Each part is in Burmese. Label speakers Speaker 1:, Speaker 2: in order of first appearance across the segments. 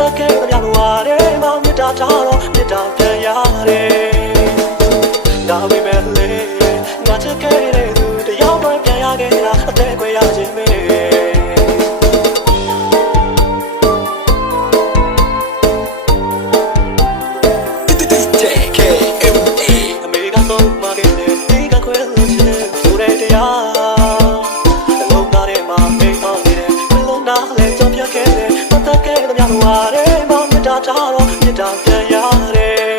Speaker 1: တက်ခဲ့ကြရတော့အားရမမြတ်တာတော့မြတ်တာပြန်ရတယ် များလို့ရတယ်မောင်မြတ်တာထားတော့မြတ်တာပြန်ရတယ်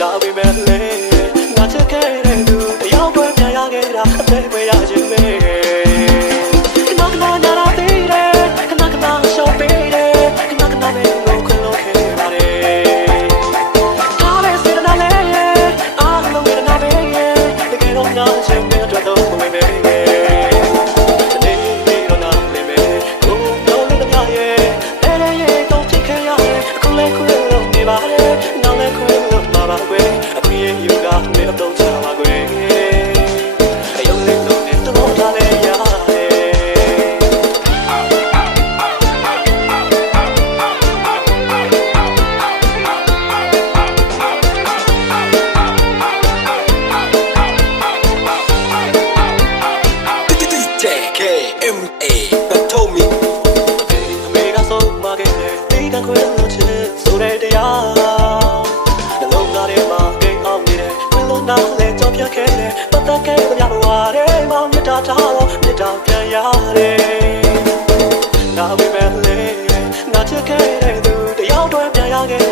Speaker 1: ဒါပေမဲ့လေငါချစ်ခဲ့တဲ့သူတယောက်တော့ပြန်ရခဲ့တာအသေးပဲရခြင်းပဲခဏခဏညာလာသေးတယ်ခဏခဏရှော့ပေးတယ်ခဏခဏနဲ့လို့ခွင့်လို့ခဲ့ပါတယ်အားလည်းစေတနာလည်းအားလုံးဝေဒနာပဲတကယ်တော့ငါချင် ရတယ်မောင်မြတ်တာထားတော့မြတ်တာပြန်ရတယ်နာဝေမဲ့လေငါချစ်ခဲ့တဲ့သူတယောက်တော့ပြန်ရခဲ့ရအသေးပဲရခြင်းပဲ